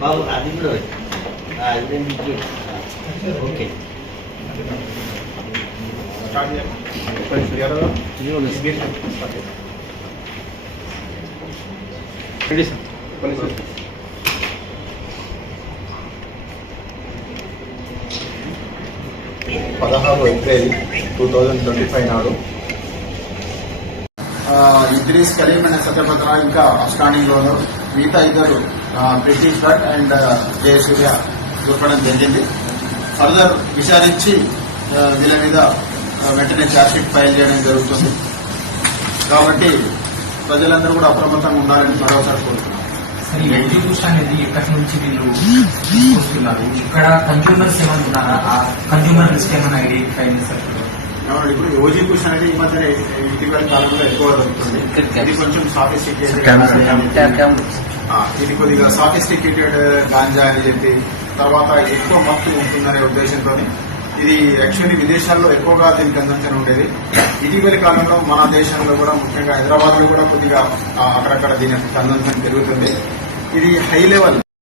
బాబు అది కూడా okay ready sir 16 April 2025 నాడు ఇద్రీస్ కరీం అనే సత్యభద్ర ఇంకా అబ్స్కాండింగ్ లో మిగతా ఇద్దరు బ్రిటిష్ భట్ అండ్ జయసూర్య దొరకడం జరిగింది. ఫర్దర్ విచారించి వీళ్ళ మీద వెంటనే ఛార్జ్షీట్ ఫైల్ చేయడం జరుగుతుంది. కాబట్టి ప్రజలందరూ కూడా అప్రమత్తంగా ఉండాలని మరోసారి కోరుతున్నాం. ఎగ్జిక్యూషన్ అనేది ఎక్కడి నుంచి వీళ్ళు తీసుకొస్తున్నారు? ఇక్కడ కన్స్యూమర్స్ ఏమైనా ఉన్నారా? ఆ కన్స్యూమర్ లిస్ట్ ఏమైనా ఐడెంటిఫై చేస్తారు? ఇప్పుడు ఓజీకూషన్ అనేది ఈ మధ్య ఇటీవల కాలంలో ఎక్కువ దొరుకుతుంది. ఇది కొంచెం ఇది కొద్దిగా సాఫిస్టికేటెడ్ గాంజా అని చెప్పి తర్వాత ఎక్కువ మత్తు ఉంటుందనే ఉద్దేశంతో ఇది యాక్చువల్లీ విదేశాల్లో ఎక్కువగా దీని కన్సంప్షన్ ఉండేది. ఇటీవలి కాలంలో మన దేశంలో కూడా ముఖ్యంగా హైదరాబాద్ లో కూడా కొద్దిగా అక్కడక్కడ దీని కన్సంప్షన్ పెరుగుతుంది. ఇది హై లెవెల్